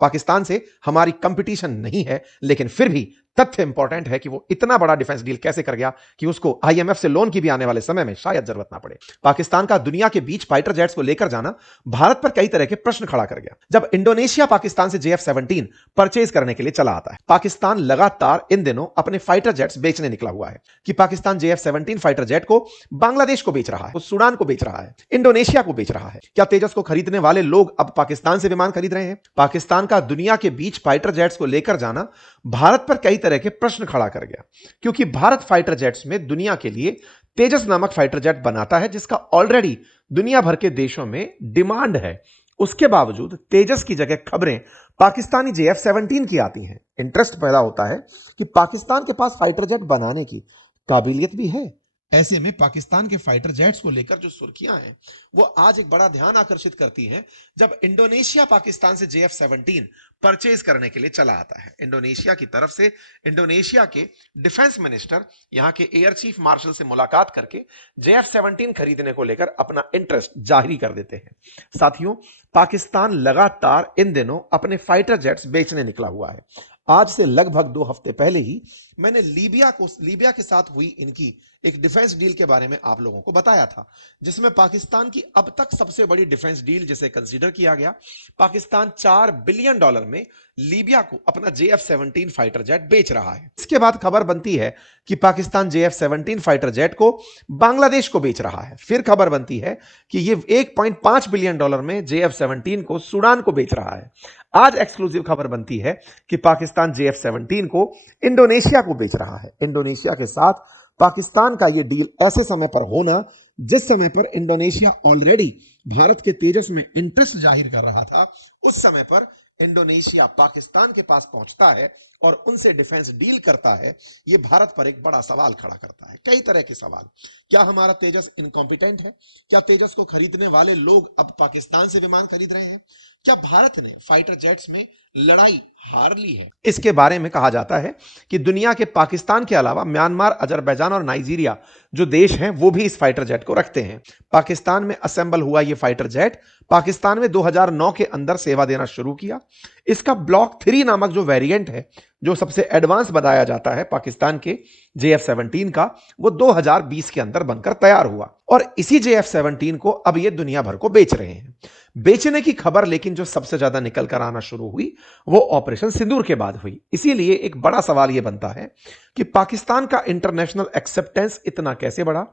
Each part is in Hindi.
पाकिस्तान से हमारी कंपटीशन नहीं है, लेकिन फिर भी तथ्य इंपॉर्टेंट है कि वो इतना बड़ा डिफेंस डील कैसे कर गया कि उसको आईएमएफ से लोन की भी आने वाले समय में शायद जरूरत ना पड़े। पाकिस्तान का दुनिया के बीच फाइटर जेट्स को लेकर जाना भारत पर कई तरह के प्रश्न खड़ा कर गया। जब इंडोनेशिया पाकिस्तान से JF-17 परचेज करने के लिए चला आता है, पाकिस्तान लगातार इन दिनों अपने फाइटर जेट्स बेचने निकला हुआ है कि पाकिस्तान JF-17 फाइटर जेट को बांग्लादेश को बेच रहा है, सूडान को बेच रहा है, इंडोनेशिया को बेच रहा है। क्या तेजस को खरीदने वाले लोग अब पाकिस्तान से विमान खरीद रहे हैं? पाकिस्तान का दुनिया के बीच फाइटर जेट्स को लेकर जाना भारत पर कई तरह के प्रश्न खड़ा कर गया, क्योंकि भारत फाइटर जेट्स में दुनिया के लिए तेजस नामक फाइटर जेट बनाता है जिसका ऑलरेडी दुनिया भर के देशों में डिमांड है। उसके बावजूद तेजस की जगह खबरें पाकिस्तानी JF-17 की आती हैं। इंटरेस्ट पैदा होता है कि पाकिस्तान के पास फाइटर जेट बनाने की काबिलियत भी है। ऐसे में पाकिस्तान के फाइटर जेट्स को लेकर जो सुर्खियां हैं वो आज एक बड़ा ध्यान आकर्षित करती हैं जब इंडोनेशिया पाकिस्तान से JF-17 परचेज करने के लिए चला आता है। इंडोनेशिया की तरफ से इंडोनेशिया के डिफेंस मिनिस्टर यहां के एयर चीफ मार्शल से मुलाकात करके JF-17 खरीदने को लेकर अपना इंटरेस्ट जाहिर कर देते हैं। साथियों, पाकिस्तान लगातार इन दिनों अपने फाइटर जेट्स बेचने निकला हुआ है। आज से लगभग 2 हफ्ते पहले ही मैंने लीबिया के साथ हुई इनकी एक डिफेंस डील के बारे में आप लोगों को बताया था, जिसमें पाकिस्तान की अब तक सबसे बड़ी डिफेंस डील जिसे कंसीडर किया गया। पाकिस्तान $4 बिलियन में लीबिया को अपना JF-17 फाइटर जेट बेच रहा है। इसके बाद खबर बनती है कि पाकिस्तान JF-17 फाइटर जेट को बांग्लादेश को बेच रहा है। फिर खबर बनती है कि ये $1.5 बिलियन में JF-17 को सूडान को बेच रहा है। आज एक्सक्लूसिव खबर बनती है कि पाकिस्तान JF-17 को इंडोनेशिया को बेच रहा है। इंडोनेशिया के साथ पाकिस्तान का यह डील ऐसे समय पर होना जिस समय पर इंडोनेशिया ऑलरेडी भारत के तेजस में इंटरेस्ट जाहिर कर रहा था, उस समय पर इंडोनेशिया पाकिस्तान के पास पहुंचता है और उनसे डिफेंस डील करता है। यह भारत पर एक बड़ा सवाल खड़ा करता है, कई तरह के सवाल। क्या हमारा तेजस इनकॉम्पिटेंट है? क्या तेजस को खरीदने वाले लोग अब पाकिस्तान से विमान खरीद रहे हैं? क्या भारत ने फाइटर जेट्स में लड़ाई हार ली है? इसके बारे में कहा जाता है कि दुनिया के पाकिस्तान के अलावा म्यांमार, अजरबैजान और नाइजीरिया जो देश हैं वो भी इस फाइटर जेट को रखते हैं। पाकिस्तान में असेंबल हुआ यह फाइटर जेट पाकिस्तान में 2009 के अंदर सेवा देना शुरू किया। इसका ब्लॉक 3 नामक जो वेरिएंट है, जो सबसे एडवांस बताया जाता है पाकिस्तान के JF-17 का, वो 2020 के अंदर बनकर तैयार हुआ और इसी JF-17 को अब ये दुनिया भर को बेच रहे हैं। बेचने की खबर लेकिन जो सबसे ज्यादा निकल कर आना शुरू हुई वो ऑपरेशन सिंदूर के बाद हुई। इसीलिए एक बड़ा सवाल यह बनता है कि पाकिस्तान का इंटरनेशनल एक्सेप्टेंस इतना कैसे बढ़ा,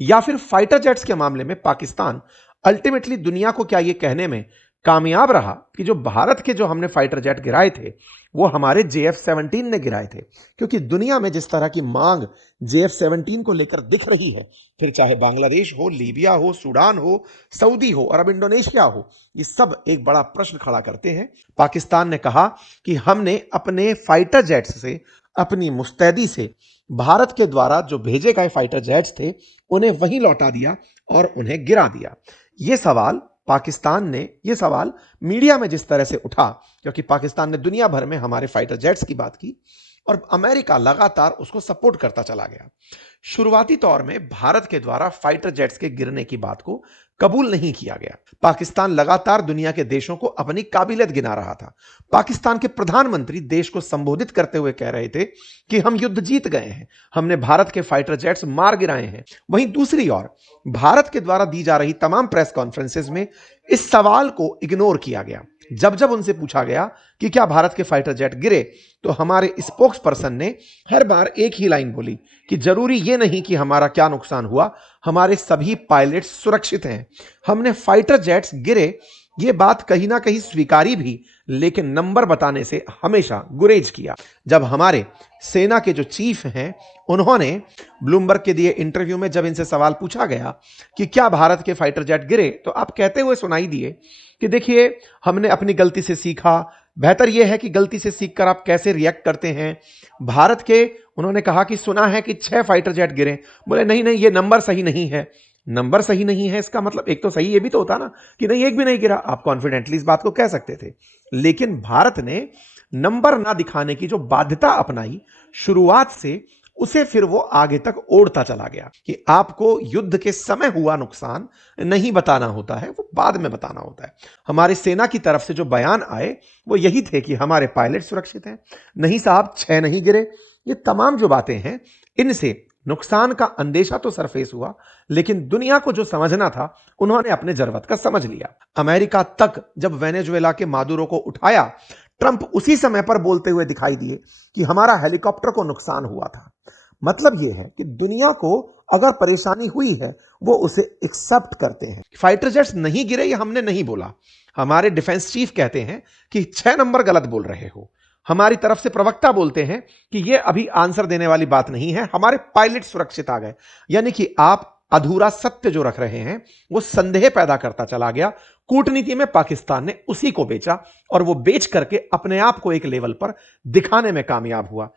या फिर फाइटर जेट्स के मामले में पाकिस्तान अल्टीमेटली दुनिया को क्या यह कहने में कामयाब रहा कि जो भारत के जो हमने फाइटर जेट गिराए थे वो हमारे JF-17 ने गिराए थे। क्योंकि दुनिया में जिस तरह की मांग JF-17 को लेकर दिख रही है, फिर चाहे बांग्लादेश हो, लीबिया हो, सूडान हो, सऊदी हो और अब इंडोनेशिया हो, ये सब एक बड़ा प्रश्न खड़ा करते हैं। पाकिस्तान ने कहा कि हमने अपने फाइटर जेट्स से, अपनी मुस्तैदी से भारत के द्वारा जो भेजे गए फाइटर जेट्स थे उन्हें वहीं लौटा दिया और उन्हें गिरा दिया। यह सवाल मीडिया में जिस तरह से उठा, क्योंकि पाकिस्तान ने दुनिया भर में हमारे फाइटर जेट्स की बात की और अमेरिका लगातार उसको सपोर्ट करता चला गया। शुरुआती तौर में भारत के द्वारा फाइटर जेट्स के गिरने की बात को कबूल नहीं किया गया। पाकिस्तान लगातार दुनिया के देशों को अपनी काबिलियत गिना रहा था। पाकिस्तान के प्रधानमंत्री देश को संबोधित करते हुए कह रहे थे कि हम युद्ध जीत गए हैं, हमने भारत के फाइटर जेट्स मार गिराए हैं। वहीं दूसरी ओर भारत के द्वारा दी जा रही तमाम प्रेस कॉन्फ्रेंसेस में इस सवाल को इग्नोर किया गया। जब जब उनसे पूछा गया कि क्या भारत के फाइटर जेट गिरे, तो हमारे स्पोक्स पर्सन ने हर बार एक ही लाइन बोली कि जरूरी यह नहीं कि हमारा क्या नुकसान हुआ, हमारे सभी पायलट्स सुरक्षित हैं। हमने फाइटर जेट्स गिरे ये बात कहीं ना कहीं स्वीकारी भी, लेकिन नंबर बताने से हमेशा गुरेज किया। जब हमारे सेना के जो चीफ हैं उन्होंने ब्लूमबर्ग के दिए इंटरव्यू में जब इनसे सवाल पूछा गया कि क्या भारत के फाइटर जेट गिरे, तो आप कहते हुए सुनाई दिए कि देखिए हमने अपनी गलती से सीखा, बेहतर यह है कि गलती से सीखकर आप कैसे रिएक्ट करते हैं। भारत के उन्होंने कहा कि सुना है कि 6 फाइटर जेट गिरे। बोले नहीं नहीं, ये नंबर सही नहीं है। नंबर सही नहीं है इसका मतलब एक तो सही ये भी तो होता ना कि नहीं, एक भी नहीं गिरा। आप कॉन्फिडेंटली इस बात को कह सकते थे, लेकिन भारत ने नंबर ना दिखाने की जो बाध्यता अपनाई, शुरुआत से उसे फिर वो आगे तक ओढ़ता चला गया कि आपको युद्ध के समय हुआ नुकसान नहीं बताना होता है, वो बाद में बताना होता है। हमारी सेना की तरफ से जो बयान आए वो यही थे कि हमारे पायलट सुरक्षित हैं, नहीं साहब 6 नहीं गिरे। ये तमाम जो बातें हैं, इनसे नुकसान का अंदेशा तो सरफेस हुआ, लेकिन दुनिया को जो समझना था उन्होंने अपने जरूरत का समझ लिया। अमेरिका तक जब वेनेजुएला के मादुरो को उठाया, ट्रंप उसी समय पर बोलते हुए दिखाई दिए कि हमारा हेलीकॉप्टर को नुकसान हुआ था। मतलब यह है कि दुनिया को अगर परेशानी हुई है वो उसे एक्सेप्ट करते हैं। फाइटर जेट्स नहीं गिरे ये हमने नहीं बोला, हमारे डिफेंस चीफ कहते हैं कि 6 नंबर गलत बोल रहे हो। हमारी तरफ से प्रवक्ता बोलते हैं कि यह अभी आंसर देने वाली बात नहीं है, हमारे पायलट सुरक्षित आ गए। यानी कि आप अधूरा सत्य जो रख रहे हैं वो संदेह पैदा करता चला गया। कूटनीति में पाकिस्तान ने उसी को बेचा और वो बेच करके अपने आप को एक लेवल पर दिखाने में कामयाब हुआ।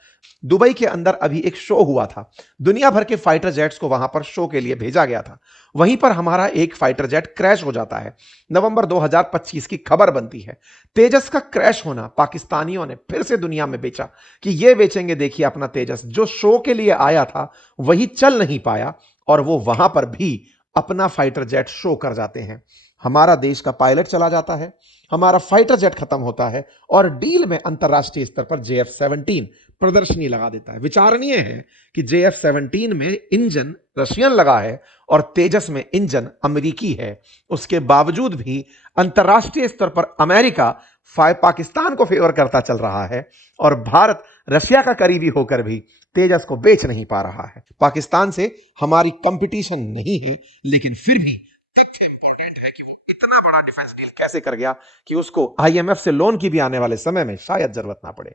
दुबई के अंदर अभी एक शो हुआ था, दुनिया भर के फाइटर जेट्स को वहां पर शो के लिए भेजा गया था। वहीं पर हमारा एक फाइटर जेट क्रैश हो जाता है। नवंबर 2025 की खबर बनती है। तेजस का क्रैश होना पाकिस्तानियों ने फिर से दुनिया में बेचा कि ये बेचेंगे, देखिए अपना तेजस जो शो के लिए आया था वही चल नहीं पाया और वो वहां पर भी अपना फाइटर जेट शो कर जाते हैं। हमारा देश का पायलट चला जाता है, हमारा फाइटर जेट खत्म होता है और डील में अंतरराष्ट्रीय स्तर पर JF-17 प्रदर्शनी लगा देता है। विचारणीय है कि JF-17 में इंजन रशियन लगा है और तेजस में इंजन अमेरिकी है। उसके बावजूद भी अंतरराष्ट्रीय स्तर पर अमेरिका पाकिस्तान को फेवर करता चल रहा है और भारत रशिया का करीबी होकर भी तेजस को बेच नहीं पा रहा है। पाकिस्तान से हमारी कंपटीशन नहीं है, लेकिन फिर भी तथ्य इंपॉर्टेंट है कि वो इतना बड़ा डिफेंस डील कैसे कर गया कि उसको IMF से लोन की भी आने वाले समय में शायद जरूरत ना पड़े।